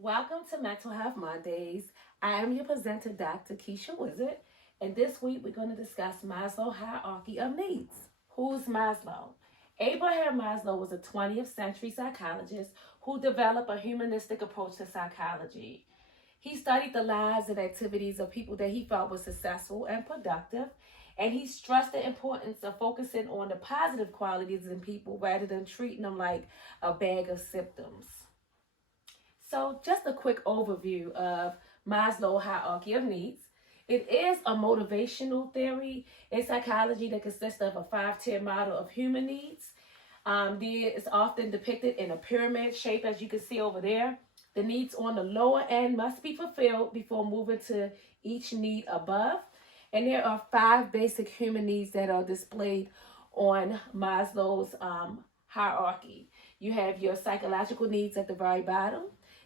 Welcome to Mental Health Mondays. I am your presenter, Dr. Keisha Wizard, and this week we're going to discuss Maslow hierarchy of needs. Who's Maslow? Abraham Maslow was a 20th century psychologist who developed a humanistic approach to psychology. He studied the lives and activities of people that he felt were successful and productive, and he stressed the importance of focusing on the positive qualities in people rather than treating them like a bag of symptoms. So, just a quick overview of Maslow hierarchy of needs. It is a motivational theory in psychology that consists of a five-tier model of human needs. It's often depicted in a pyramid shape, as you can see over there. The needs on the lower end must be fulfilled before moving to each need above. And there are five basic human needs that are displayed on Maslow's hierarchy. You have your psychological needs at the very bottom.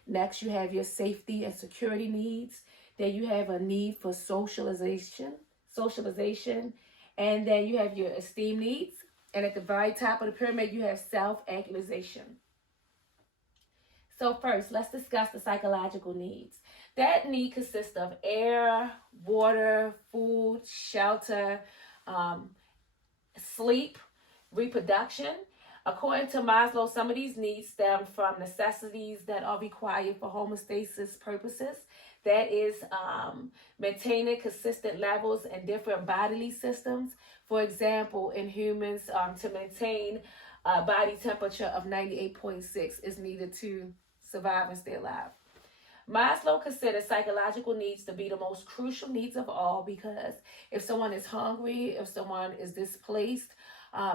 Next, you have your safety and security needs. Then you have a need for socialization. And then you have your esteem needs. And at the very top of the pyramid, you have self-actualization. So first, let's discuss the psychological needs. That need consists of air, water, food, shelter, sleep, reproduction. According to Maslow, some of these needs stem from necessities that are required for homeostasis purposes. That is maintaining consistent levels in different bodily systems. For example, in humans, to maintain a body temperature of 98.6 is needed to survive and stay alive. Maslow considers psychological needs to be the most crucial needs of all because if someone is hungry, if someone is displaced,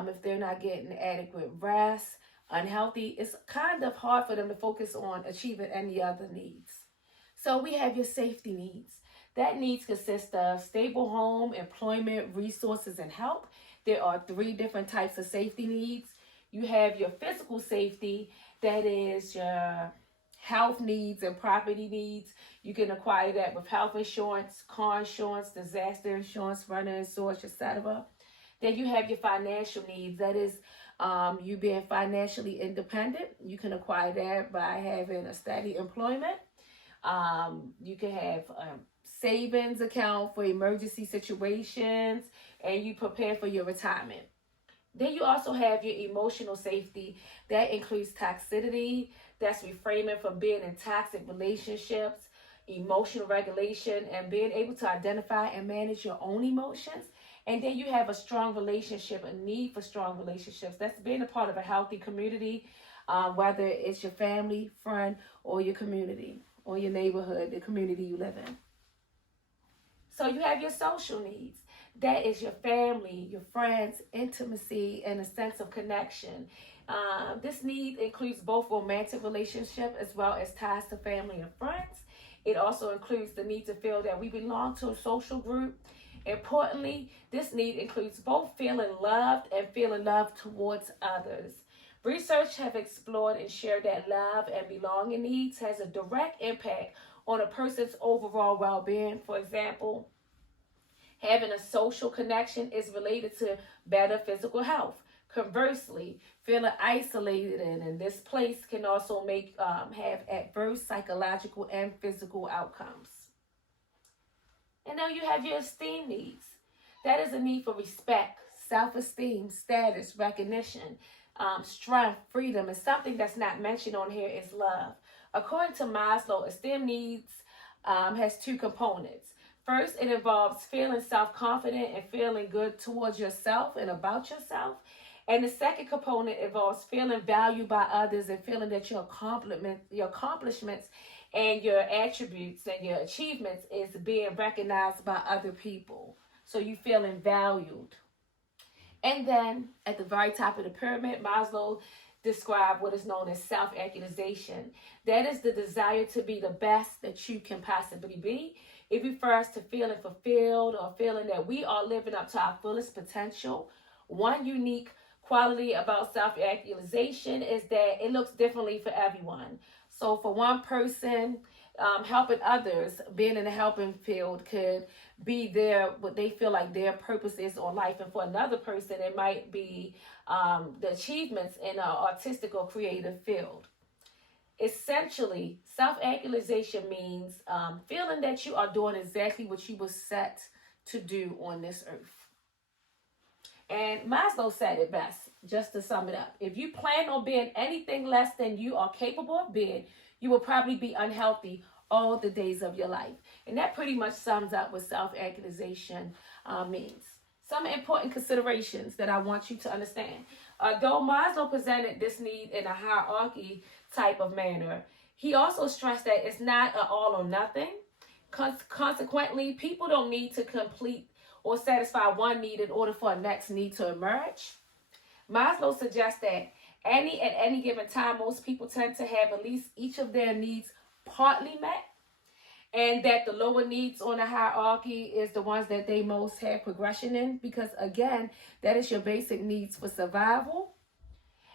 if they're not getting adequate rest, unhealthy, it's kind of hard for them to focus on achieving any other needs. So we have your safety needs. That needs consist of stable home, employment, resources, and help. There are three different types of safety needs. You have your physical safety, that is your health needs and property needs. You can acquire that with health insurance, car insurance, disaster insurance, runner insurance, etc. Then you have your financial needs. That is you being financially independent. You can acquire that by having a steady employment. You can have savings account for emergency situations, and you prepare for your retirement. Then you also have your emotional safety. That includes toxicity, that's refraining from being in toxic relationships, emotional regulation, and being able to identify and manage your own emotions. And then you have a strong relationship, a need for strong relationships. That's being a part of a healthy community, whether it's your family, friend, or your community, or your neighborhood, the community you live in. So you have your social needs. That is your family, your friends, intimacy, and a sense of connection. This need includes both romantic relationship as well as ties to family and friends. It also includes the need to feel that we belong to a social group. Importantly, this need includes both feeling loved and feeling love towards others. Research have explored and shared that love and belonging needs has a direct impact on a person's overall well-being. For example, having a social connection is related to better physical health. Conversely, feeling isolated and displaced can also have adverse psychological and physical outcomes. And now you have your esteem needs. That is a need for respect, self-esteem, status, recognition, strength, freedom, and something that's not mentioned on here is love. According to Maslow, esteem needs has two components. First, it involves feeling self-confident and feeling good towards yourself and about yourself. And the second component involves feeling valued by others and feeling that your accomplishments and your attributes and your achievements is being recognized by other people. So you feeling valued. And then at the very top of the pyramid, Maslow described what is known as self-actualization. That is the desire to be the best that you can possibly be. It refers to feeling fulfilled or feeling that we are living up to our fullest potential. One unique quality about self-actualization is that it looks differently for everyone. So for one person, helping others, being in the helping field could be what they feel like their purpose is on life. And for another person, it might be the achievements in an artistic or creative field. Essentially, self-actualization means feeling that you are doing exactly what you were set to do on this earth. And Maslow said it best, just to sum it up. If you plan on being anything less than you are capable of being, you will probably be unhealthy all the days of your life. And that pretty much sums up what self-actualization means. Some important considerations that I want you to understand. Though Maslow presented this need in a hierarchy type of manner, he also stressed that it's not an all or nothing. Consequently, people don't need to complete or satisfy one need in order for a next need to emerge. Maslow suggests that at any given time, most people tend to have at least each of their needs partly met, and that the lower needs on the hierarchy is the ones that they most have progression in, because again, that is your basic needs for survival.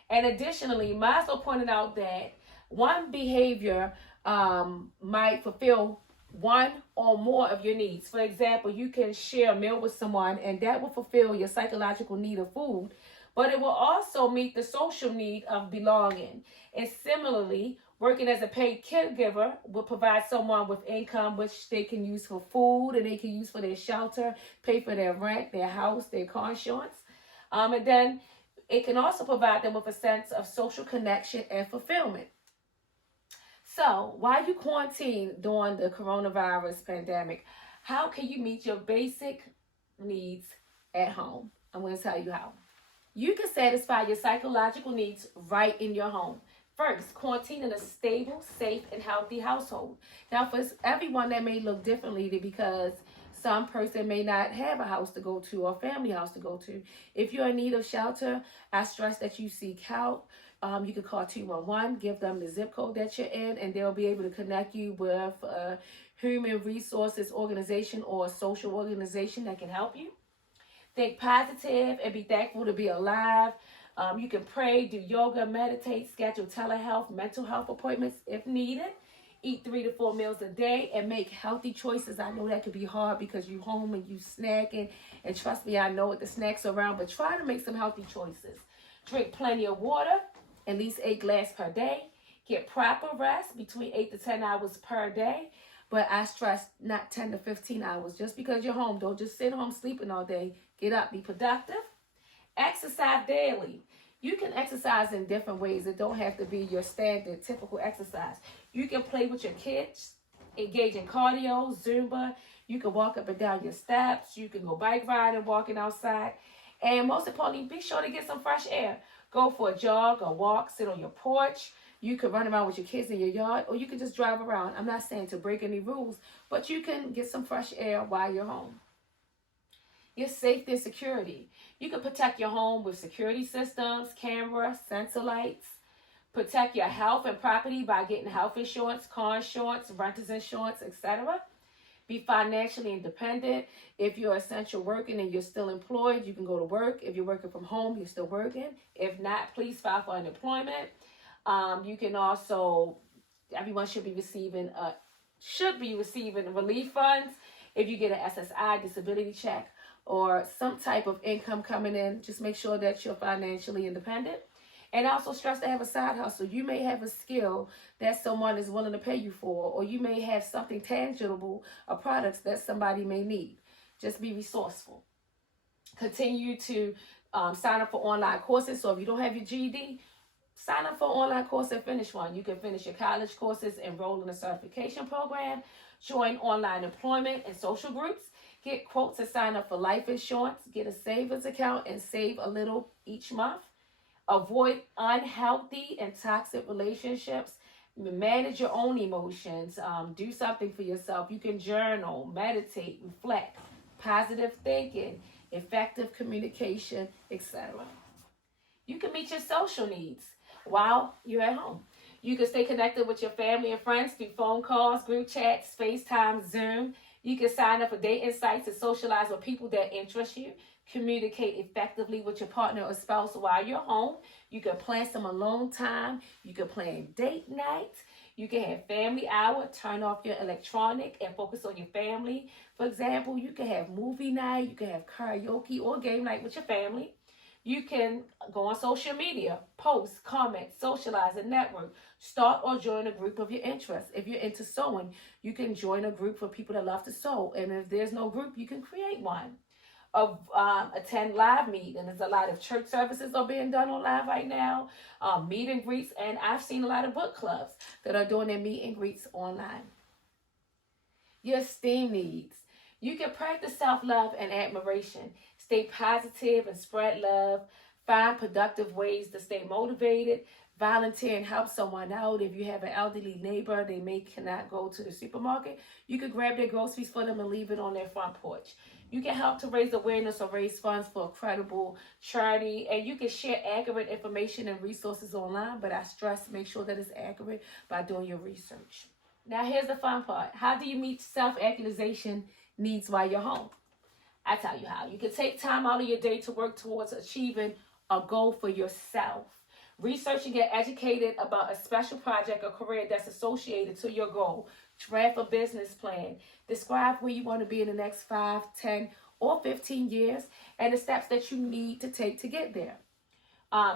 And additionally, Maslow pointed out that one behavior might fulfill one or more of your needs. For example, you can share a meal with someone and that will fulfill your psychological need of food, but it will also meet the social need of belonging. And similarly, working as a paid caregiver will provide someone with income which they can use for food and they can use for their shelter, pay for their rent, their house, their car insurance. And then it can also provide them with a sense of social connection and fulfillment. So, while you quarantine during the coronavirus pandemic, how can you meet your basic needs at home? I'm going to tell you how. You can satisfy your psychological needs right in your home. First, quarantine in a stable, safe, and healthy household. Now, for everyone, that may look differently because some person may not have a house to go to or a family house to go to. If you're in need of shelter, I stress that you seek help. You can call 211, give them the zip code that you're in, and they'll be able to connect you with a human resources organization or a social organization that can help you. Think positive and be thankful to be alive. You can pray, do yoga, meditate, schedule telehealth, mental health appointments if needed. Eat 3 to 4 meals a day and make healthy choices. I know that could be hard because you're home and you snacking. And trust me, I know what the snacks are around, but try to make some healthy choices. Drink plenty of water, at least 8 glasses per day. Get proper rest, between 8 to 10 hours per day. But I stress not 10 to 15 hours. Just because you're home, don't just sit home sleeping all day. Get up, be productive. Exercise daily. You can exercise in different ways. It don't have to be your standard, typical exercise. You can play with your kids, engage in cardio, Zumba. You can walk up and down your steps. You can go bike riding, walking outside. And most importantly, be sure to get some fresh air. Go for a jog, a walk, sit on your porch. You can run around with your kids in your yard, or you can just drive around. I'm not saying to break any rules, but you can get some fresh air while you're home. Your safety and security. You can protect your home with security systems, cameras, sensor lights. Protect your health and property by getting health insurance, car insurance, renter's insurance, etc. Be financially independent. If you're essential working and you're still employed, you can go to work. If you're working from home, you're still working. If not, please file for unemployment. You can also, everyone should be receiving relief funds. If you get an SSI, disability check, or some type of income coming in, just make sure that you're financially independent. And also stress to have a side hustle. You may have a skill that someone is willing to pay you for, or you may have something tangible or products that somebody may need. Just be resourceful. Continue to sign up for online courses. So if you don't have your GED, sign up for an online course and finish one. You can finish your college courses, enroll in a certification program, join online employment and social groups, get quotes and sign up for life insurance, get a savings account and save a little each month. Avoid unhealthy and toxic relationships. Manage your own emotions. Do something for yourself. You can journal, meditate, reflect, positive thinking, effective communication, etc. You can meet your social needs while you're at home. You can stay connected with your family and friends through phone calls, group chats, FaceTime, Zoom. You can sign up for dating sites and socialize with people that interest you. Communicate effectively with your partner or spouse while you're home. You can plan some alone time. You can plan date nights. You can have family hour. Turn off your electronic and focus on your family. For example, you can have movie night. You can have karaoke or game night with your family. You can go on social media, post, comment, socialize, and network. Start or join a group of your interests. If you're into sewing, you can join a group for people that love to sew. And if there's no group, you can create one. Attend live meet, and there's a lot of church services are being done on live right now, meet and greets, and I've seen a lot of book clubs that are doing their meet and greets online. Your esteem needs. You can practice self-love and admiration. Stay positive and spread love. Find productive ways to stay motivated. Volunteer and help someone out. If you have an elderly neighbor, they may cannot go to the supermarket, you could grab their groceries for them and leave it on their front porch. You can help to raise awareness or raise funds for a credible charity, and you can share accurate information and resources online, but I stress make sure that it's accurate by doing your research. Now here's the fun part. How do you meet self-actualization needs while you're home? I tell you how. You can take time out of your day to work towards achieving a goal for yourself. Research and get educated about a special project or career that's associated to your goal. Draft a business plan. Describe where you want to be in the next 5, 10, or 15 years and the steps that you need to take to get there.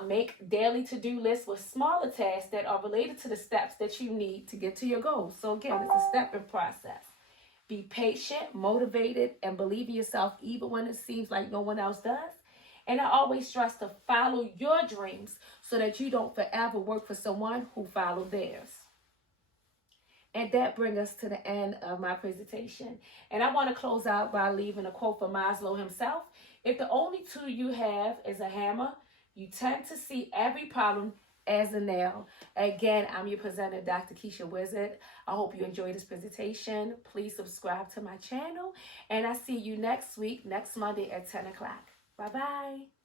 Make daily to-do lists with smaller tasks that are related to the steps that you need to get to your goals. So again, it's a stepping process. Be patient, motivated, and believe in yourself even when it seems like no one else does. And I always stress to follow your dreams so that you don't forever work for someone who followed theirs. And that brings us to the end of my presentation. And I want to close out by leaving a quote from Maslow himself. If the only tool you have is a hammer, you tend to see every problem as a nail. Again, I'm your presenter, Dr. Keisha Wizard. I hope you enjoyed this presentation. Please subscribe to my channel. And I see you next week, next Monday at 10 o'clock. Bye-bye.